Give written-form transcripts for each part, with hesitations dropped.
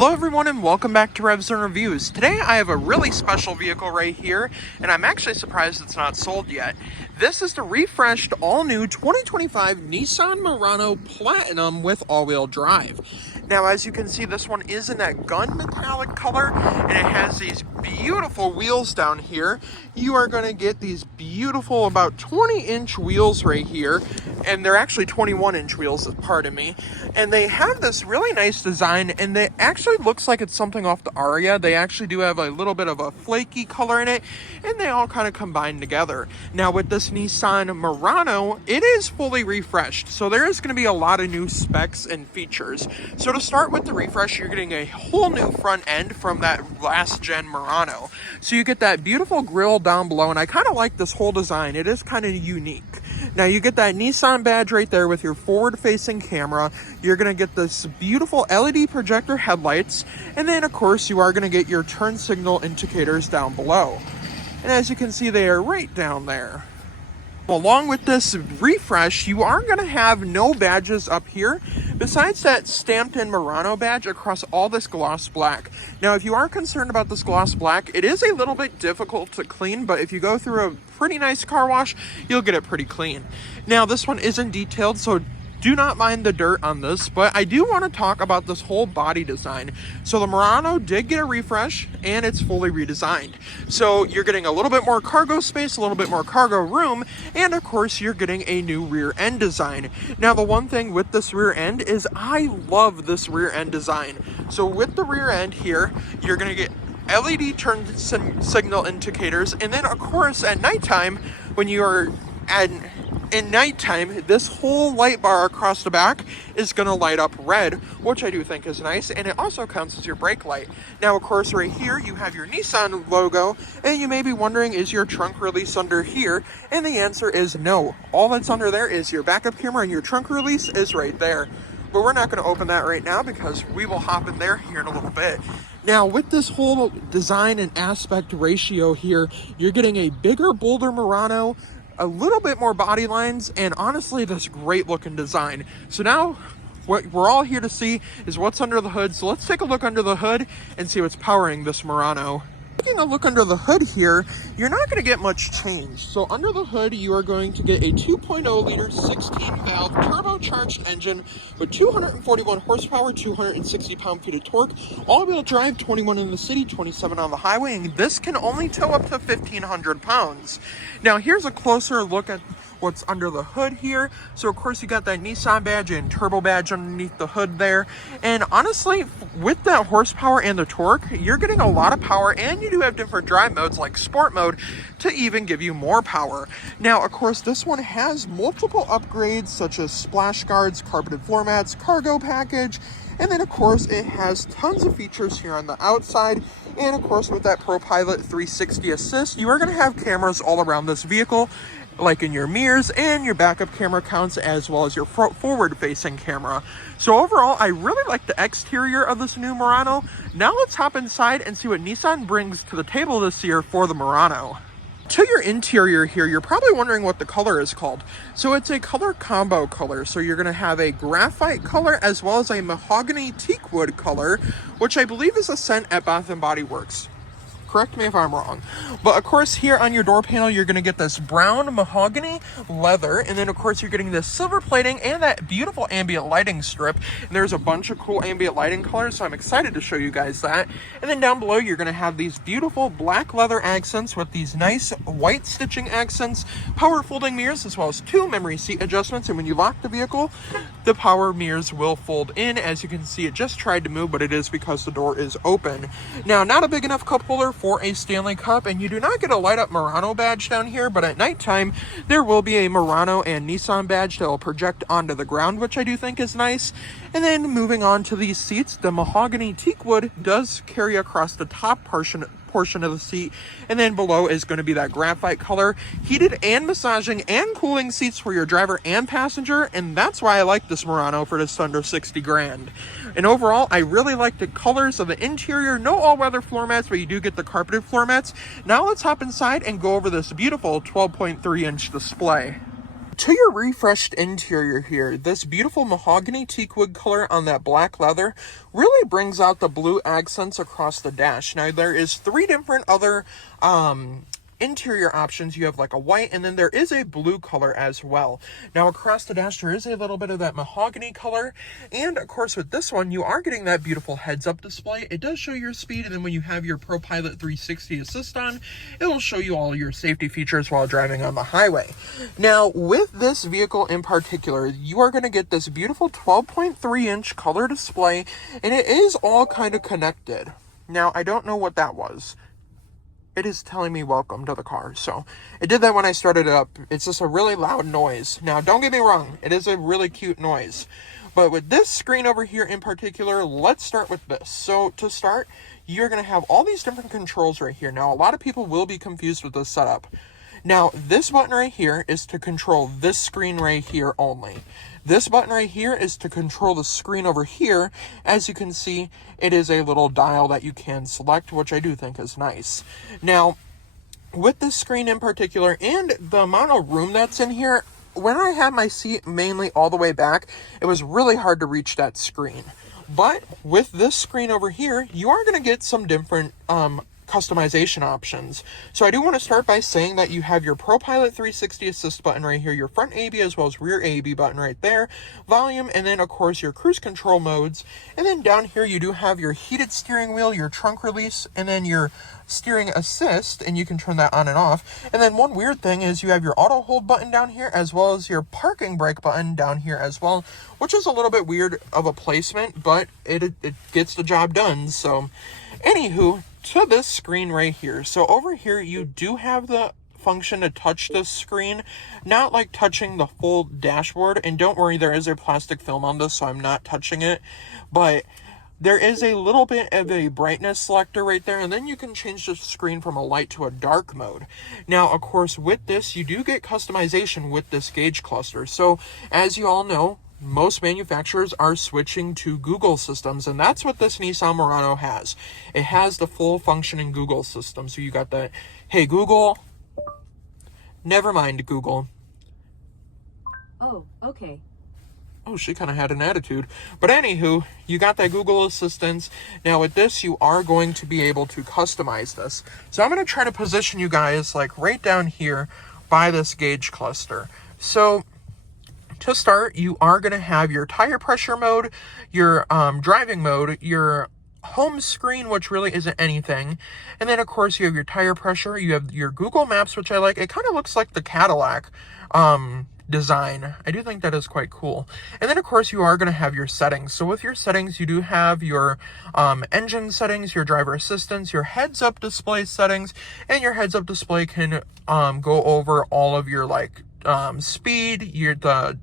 Hello everyone and welcome back to Revs and Reviews. Today I have a really special vehicle right here, and I'm actually surprised it's not sold yet. This is the refreshed all-new 2025 Nissan Murano Platinum with all-wheel drive. Now, as you can see, this one is in that gun metallic color, and it has these beautiful wheels down here. You are going to get these beautiful about 20-inch wheels right here, and they're actually 21-inch wheels, pardon me. And they have this really nice design, and it actually looks like it's something off the Aria. They actually do have a little bit of a flaky color in it, and they all kind of combine together. Now, with this Nissan Murano, it is fully refreshed, so there is going to be a lot of new specs and features. So to start with the refresh, you're getting a whole new front end from that last gen Murano. So you get that beautiful grille down below, and I kind of like this whole design. It is kind of unique. Now you get that Nissan badge right there with your forward-facing camera. You're going to get this beautiful LED projector headlights, and then of course you are going to get your turn signal indicators down below. And as you can see, they are right down there. Along with this refresh, you are going to have no badges up here besides that stamped in Murano badge across all this gloss black. Now, if you are concerned about this gloss black, it is a little bit difficult to clean, but if you go through a pretty nice car wash, you'll get it pretty clean. Now, this one isn't detailed, so do not mind the dirt on this, but I do want to talk about this whole body design. So the Murano did get a refresh, and it's fully redesigned. So you're getting a little bit more cargo space, a little bit more cargo room, and of course you're getting a new rear end design. Now, the one thing with this rear end is I love this rear end design. So with the rear end here, you're going to get LED turn signal indicators, and then of course at nighttime, when you are in nighttime, this whole light bar across the back is going to light up red, which I do think is nice, and it also counts as your brake light. Now, of course, right here, you have your Nissan logo, and you may be wondering, is your trunk release under here? And the answer is no. All that's under there is your backup camera, and your trunk release is right there. But we're not going to open that right now because we will hop in there here in a little bit. Now, with this whole design and aspect ratio here, you're getting a bigger, bolder Murano, a little bit more body lines, and honestly, this great looking design. So now what we're all here to see is what's under the hood. So let's take a look under the hood and see what's powering this Murano. Taking a look under the hood here, you're not going to get much change. So under the hood, you are going to get a 2.0 liter 16 valve turbocharged engine with 241 horsepower, 260 pound-feet of torque, all-wheel drive, 21 in the city, 27 on the highway, and this can only tow up to 1,500 pounds. Now here's a closer look at what's under the hood here. So of course you got that Nissan badge and turbo badge underneath the hood there, and honestly, with that horsepower and the torque, you're getting a lot of power, and you do have different drive modes like sport mode to even give you more power. Now of course this one has multiple upgrades such as splash guards, carpeted floor mats, cargo package, and then of course it has tons of features here on the outside. And of course with that ProPilot 360 assist, you are going to have cameras all around this vehicle, like in your mirrors and your backup camera counts, as well as your forward-facing camera. So overall, I really like the exterior of this new Murano. Now let's hop inside and see what Nissan brings to the table this year for the Murano. To your interior here, you're probably wondering what the color is called. So it's a color combo color. So you're going to have a graphite color as well as a mahogany teakwood color, which I believe is a scent at Bath & Body Works. Correct me if I'm wrong. But of course, here on your door panel, you're going to get this brown mahogany leather. And then of course, you're getting this silver plating and that beautiful ambient lighting strip. And there's a bunch of cool ambient lighting colors, so I'm excited to show you guys that. And then down below, you're going to have these beautiful black leather accents with these nice white stitching accents, power folding mirrors, as well as 2 memory seat adjustments. And when you lock the vehicle, the power mirrors will fold in. As you can see, it just tried to move, but it is because the door is open. Now, not a big enough cup holder for a Stanley Cup, and you do not get a light up Murano badge down here, but at nighttime there will be a Murano and Nissan badge that will project onto the ground, which I do think is nice. And then moving on to these seats, the mahogany teakwood does carry across the top portion of the seat, and then below is going to be that graphite color, heated and massaging and cooling seats for your driver and passenger, and that's why I like this Murano for just under 60 grand. And overall, I really like the colors of the interior. No all-weather floor mats, but you do get the carpeted floor mats. Now let's hop inside and go over this beautiful 12.3-inch display. to your refreshed interior here, this beautiful mahogany teak wood color on that black leather really brings out the blue accents across the dash. Now, there is 3 different other interior options. You have like a white, and then there is a blue color as well. Now across the dash there is a little bit of that mahogany color, and of course with this one you are getting that beautiful heads-up display. It does show your speed, and then when you have your ProPilot 360 assist on, it will show you all your safety features while driving on the highway. Now with this vehicle in particular, you are going to get this beautiful 12.3-inch color display, and it is all kind of connected. Now I don't know what that was. It is telling me welcome to the car. So it did that when I started it up. It's just a really loud noise. Now, don't get me wrong. It is a really cute noise. But with this screen over here in particular, let's start with this. So to start, you're going to have all these different controls right here. Now, a lot of people will be confused with this setup. Now, this button right here is to control this screen right here only. This button right here is to control the screen over here. As you can see, it is a little dial that you can select, which I do think is nice. Now, with this screen in particular, and the amount of room that's in here, when I had my seat mainly all the way back, it was really hard to reach that screen. But with this screen over here, you are going to get some different customization options. So I do want to start by saying that you have your ProPilot 360 assist button right here, your front AB as well as rear AB button right there, volume, and then of course your cruise control modes. And then down here you do have your heated steering wheel, your trunk release, and then your steering assist, and you can turn that on and off. And then one weird thing is you have your auto hold button down here as well as your parking brake button down here as well, which is a little bit weird of a placement, but it gets the job done. So anywho, to this screen right here. So over here you do have the function to touch this screen, not like touching the full dashboard. And don't worry, there is a plastic film on this, so I'm not touching it, but there is a little bit of a brightness selector right there, and then you can change the screen from a light to a dark mode. Now, of course, with this, you do get customization with this gauge cluster. So as you all know, most manufacturers are switching to Google systems, and that's what this Nissan Murano has. It has the full functioning Google system. So you got that, hey Google, never mind Google. Oh, okay. Oh, she kind of had an attitude. But anywho, you got that Google Assistant. Now with this, you are going to be able to customize this. So I'm going to try to position you guys like right down here by this gauge cluster. So to start, you are going to have your tire pressure mode, your driving mode, your home screen, which really isn't anything. And then, of course, you have your tire pressure. You have your Google Maps, which I like. It kind of looks like the Cadillac design. I do think that is quite cool. And then, of course, you are going to have your settings. So with your settings, you do have your engine settings, your driver assistance, your heads-up display settings, and your heads-up display can go over all of your like speed, the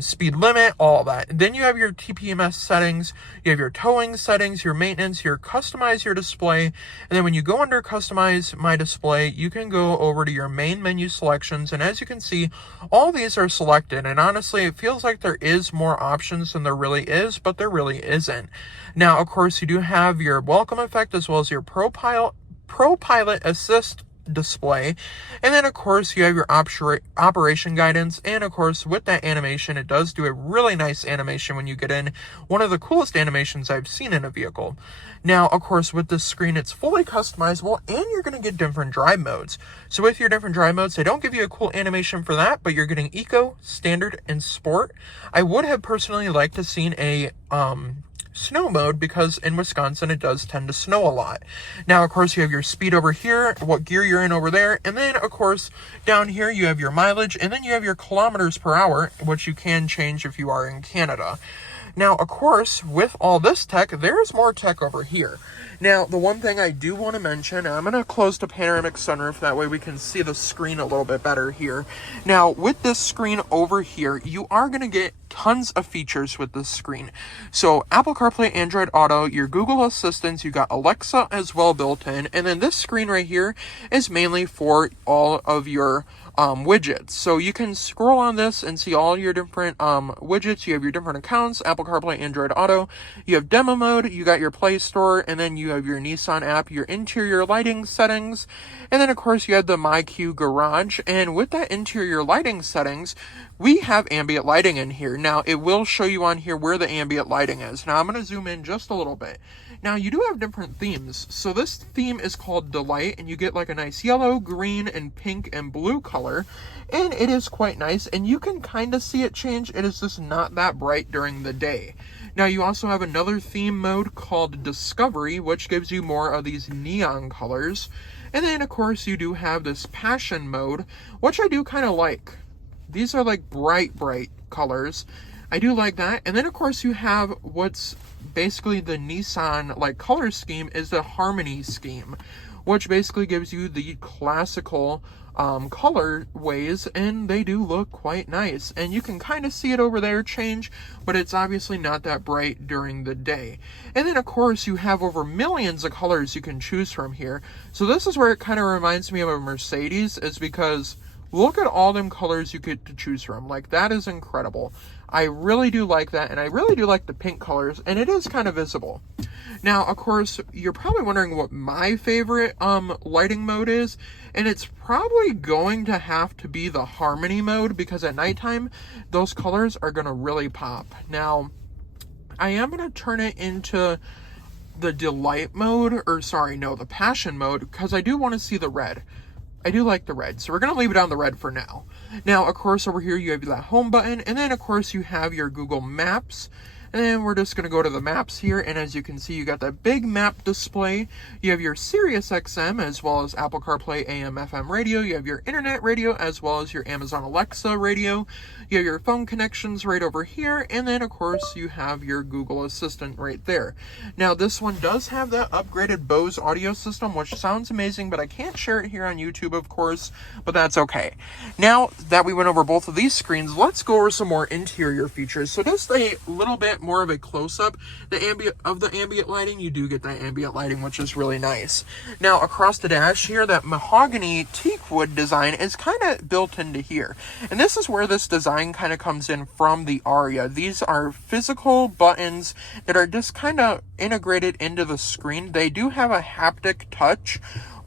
speed limit, all that. And then you have your TPMS settings, you have your towing settings, your maintenance, your customize your display. And then when you go under customize my display, you can go over to your main menu selections. And as you can see, all these are selected. And honestly, it feels like there is more options than there really is, but there really isn't. Now, of course, you do have your welcome effect as well as your ProPilot assist display. And then of course you have your operation guidance, and of course with that animation, it does do a really nice animation when you get in, one of the coolest animations I've seen in a vehicle. Now of course with this screen, it's fully customizable, and you're going to get different drive modes. So with your different drive modes, they don't give you a cool animation for that, but you're getting eco, standard, and sport. I would have personally liked to seen a snow mode, because in Wisconsin it does tend to snow a lot. Now of course you have your speed over here, what gear you're in over there, and then of course down here you have your mileage, and then you have your kilometers per hour, which you can change if you are in Canada. Now of course with all this tech, there's more tech over here. Now the one thing I do want to mention, I'm going to close the panoramic sunroof, that way we can see the screen a little bit better here. Now with this screen over here, you are going to get tons of features with this screen. So Apple CarPlay, Android Auto, your Google Assistants, you got Alexa as well built in, and then this screen right here is mainly for all of your widgets. So you can scroll on this and see all your different widgets. You have your different accounts, Apple CarPlay, Android Auto. You have demo mode, you got your Play Store, and then you have your Nissan app, your interior lighting settings, and then of course you have the MyQ Garage. And with that interior lighting settings, we have ambient lighting in here. Now it will show you on here where the ambient lighting is. Now I'm going to zoom in just a little bit. Now you do have different themes. So this theme is called Delight, and you get like a nice yellow, green, and pink and blue color. And it is quite nice, and you can kind of see it change. It is just not that bright during the day. Now you also have another theme mode called Discovery, which gives you more of these neon colors. And then of course you do have this Passion mode, which I do kind of like. These are like bright colors. I do like that. And then of course you have what's basically the Nissan like color scheme is the Harmony scheme, which basically gives you the classical color ways, and they do look quite nice. And you can kind of see it over there change, but it's obviously not that bright during the day. And then of course you have over millions of colors you can choose from here. So this is where it kind of reminds me of a Mercedes, is because look at all them colors you get to choose from. Like, that is incredible. I really do like that, and I really do like the pink colors, and it is kind of visible. Now, of course, you're probably wondering what my favorite lighting mode is, and it's probably going to have to be the Harmony mode, because at nighttime, those colors are going to really pop. Now, I am going to turn it into the Delight mode, the Passion mode, because I do want to see the red. I do like the red, so we're going to leave it on the red for now. Now, of course, over here you have that home button, and then, of course, you have your Google Maps. And then we're just going to go to the maps here, and as you can see, you got that big map display. You have your Sirius XM, as well as Apple CarPlay AM FM radio. You have your internet radio, as well as your Amazon Alexa radio. You have your phone connections right over here, and then, of course, you have your Google Assistant right there. Now, this one does have that upgraded Bose audio system, which sounds amazing, but I can't share it here on YouTube, of course, but that's okay. Now that we went over both of these screens, let's go over some more interior features. So just a little bit more of a close-up the ambient lighting. You do get that ambient lighting, which is really nice. Now across the dash here, that mahogany teak wood design is kind of built into here, and this is where this design kind of comes in from the Aria. These are physical buttons that are just kind of integrated into the screen. They do have a haptic touch,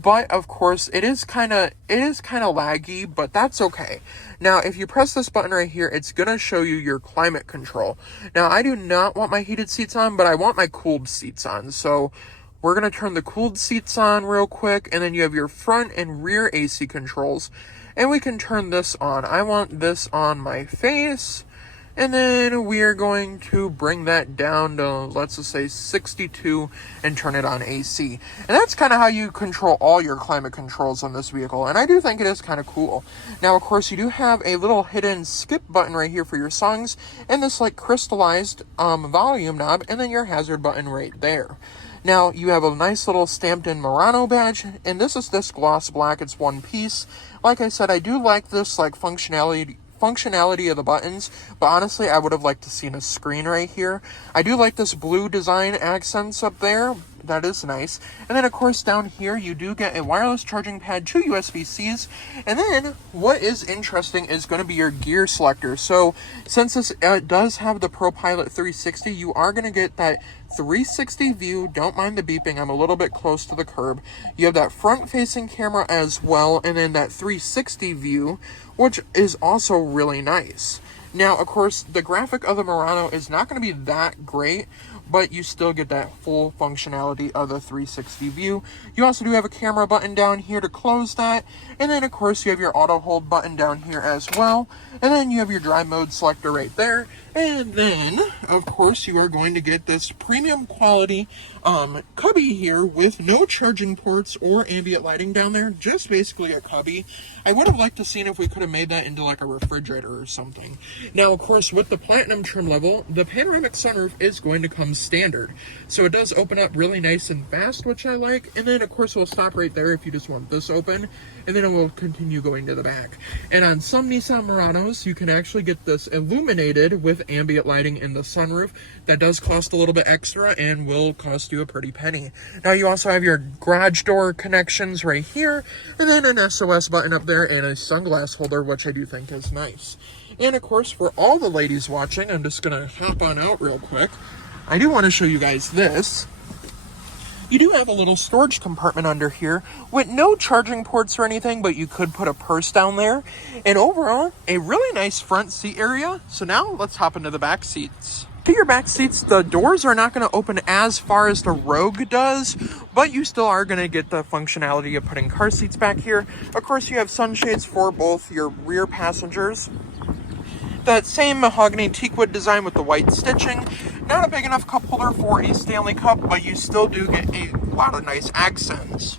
but of course it is kind of laggy, but that's okay. Now if you press this button right here, it's gonna show you your climate control. Now I do not want my heated seats on, but I want my cooled seats on, so we're gonna turn the cooled seats on real quick, and then you have your front and rear AC controls, and we can turn this on. I want this on my face, and then we're going to bring that down to, let's just say 62, and turn it on AC. And that's kind of how you control all your climate controls on this vehicle, and I do think it is kind of cool. Now, of course, you do have a little hidden skip button right here for your songs, and this like crystallized volume knob, and then your hazard button right there. Now, you have a nice little stamped-in Murano badge, and this is this gloss black. It's one piece. Like I said, I do like this like functionality of the buttons, but honestly I would have liked to see a screen right here. I do like this blue design accents up there. That is nice. And then of course down here you do get a wireless charging pad, 2 USB-Cs, and then what is interesting is going to be your gear selector. So since this does have the ProPilot 360, you are going to get that 360 view. Don't mind the beeping, I'm a little bit close to the curb. You have that front facing camera as well, and then that 360 view, which is also really nice. Now, of course, the graphic of the Murano is not going to be that great, but you still get that full functionality of the 360 view. You also do have a camera button down here to close that, and then of course you have your auto hold button down here as well, and then you have your drive mode selector right there, and then of course you are going to get this premium quality cubby here with no charging ports or ambient lighting down there, just basically a cubby. I would have liked to seen if we could have made that into like a refrigerator or something. Now, of course, with the platinum trim level, the panoramic sunroof is going to come standard. So it does open up really nice and fast, which I like. And then, of course, we'll stop right there if you just want this open. And then it will continue going to the back. And on some Nissan Muranos, you can actually get this illuminated with the ambient lighting in the sunroof. That does cost a little bit extra and will cost you a pretty penny. Now you also have your garage door connections right here, and then an SOS button up there and a sunglass holder, which I do think is nice. And of course, for all the ladies watching, I'm just gonna hop on out real quick. I do want to show you guys this. You do have a little storage compartment under here with no charging ports or anything, but you could put a purse down there. And overall, a really nice front seat area. So now let's hop into the back seats. To your back seats, the doors are not going to open as far as the Rogue does, but you still are going to get the functionality of putting car seats back here. Of course, you have sunshades for both your rear passengers. That same mahogany teakwood design with the white stitching. Not a big enough cup holder for a Stanley Cup, but you still do get a lot of nice accents.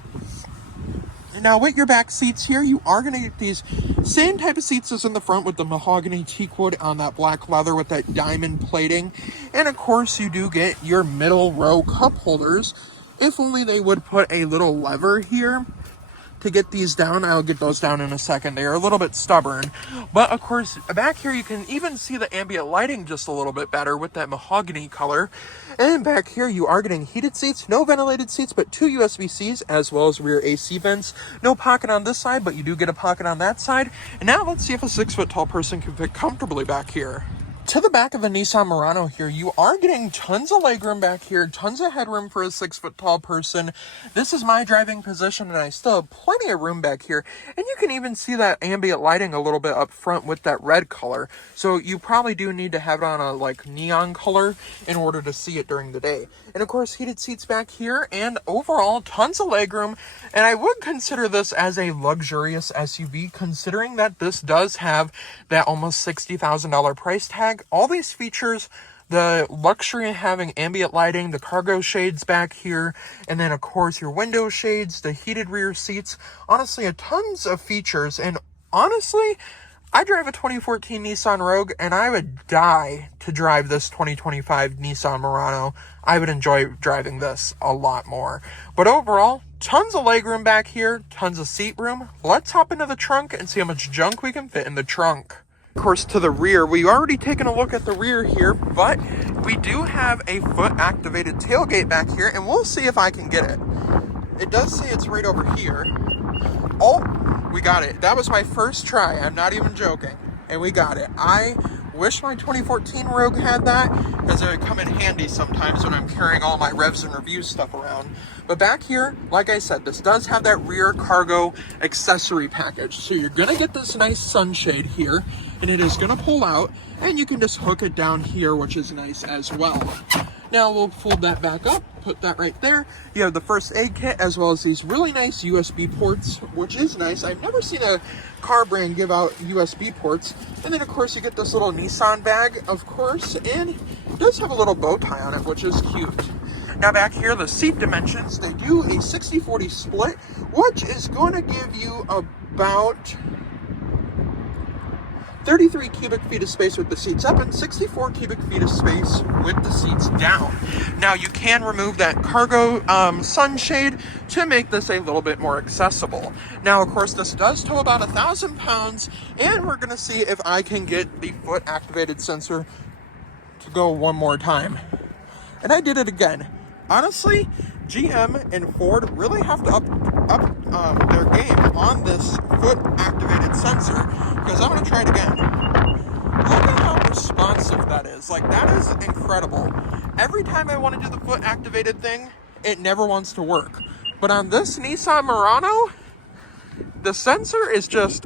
And now with your back seats here, you are going to get these same type of seats as in the front with the mahogany teakwood on that black leather with that diamond plating. And of course, you do get your middle row cup holders. If only they would put a little lever here to get these down. I'll get those down in a second. They are a little bit stubborn, but of course back here you can even see the ambient lighting just a little bit better with that mahogany color. And back here you are getting heated seats, no ventilated seats, but 2 USB-Cs as well as rear AC vents. No pocket on this side, but you do get a pocket on that side. And now let's see if a 6-foot tall person can fit comfortably back here. To the back of the Nissan Murano here, you are getting tons of legroom back here, tons of headroom for a 6-foot tall person. This is my driving position, and I still have plenty of room back here. And you can even see that ambient lighting a little bit up front with that red color. So you probably do need to have it on a like neon color in order to see it during the day. And of course, heated seats back here, and overall, tons of legroom. And I would consider this as a luxurious SUV, considering that this does have that almost $60,000 price tag. All these features, the luxury of having ambient lighting, the cargo shades back here, and then of course your window shades, the heated rear seats, honestly, tons of features. And honestly, I drive a 2014 Nissan Rogue, and I would die to drive this 2025 Nissan Murano. I would enjoy driving this a lot more. But overall, tons of legroom back here, tons of seat room. Let's hop into the trunk and see how much junk we can fit in the trunk. Of course, to the rear, we've already taken a look at the rear here, but we do have a foot activated tailgate back here, and we'll see if I can get it. It does say it's right over here. Oh, we got it. That was my first try. I'm not even joking. And we got it. I wish my 2014 Rogue had that, because it would come in handy sometimes when I'm carrying all my revs and reviews stuff around. But back here, like I said, this does have that rear cargo accessory package. So you're going to get this nice sunshade here, and it is going to pull out, and you can just hook it down here, which is nice as well. Now we'll fold that back up, put that right there. You have the first aid kit as well as these really nice USB ports, which is nice. I've never seen a car brand give out USB ports. And then of course you get this little Nissan bag, of course, and it does have a little bow tie on it, which is cute. Now back here, the seat dimensions, they do a 60-40 split, which is going to give you about 33 cubic feet of space with the seats up and 64 cubic feet of space with the seats down. Now you can remove that cargo sunshade to make this a little bit more accessible. Now of course this does tow about 1,000 pounds, and we're going to see if I can get the foot activated sensor to go one more time. And I did it again. Honestly, GM and Ford really have to up their game on this foot activated sensor, because I'm going to try it again. Look at how responsive that is. Like, that is incredible. Every time I want to do the foot activated thing, it never wants to work. But on this Nissan Murano, the sensor is just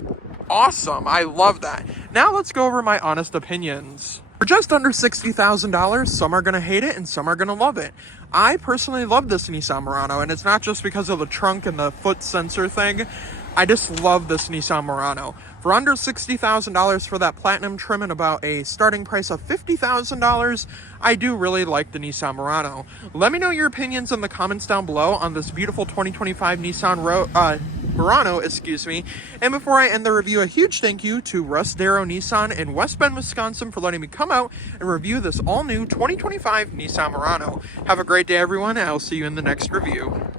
awesome. I love that. Now let's go over my honest opinions. For just under $60,000, some are going to hate it and some are going to love it. I personally love this Nissan Murano, and it's not just because of the trunk and the foot sensor thing. I just love this Nissan Murano. For under $60,000 for that platinum trim and about a starting price of $50,000, I do really like the Nissan Murano. Let me know your opinions in the comments down below on this beautiful 2025 Nissan Murano, excuse me. And before I end the review, a huge thank you to Russ, Darrow Nissan in West Bend, Wisconsin for letting me come out and review this all-new 2025 Nissan Murano. Have a great day, everyone, and I'll see you in the next review.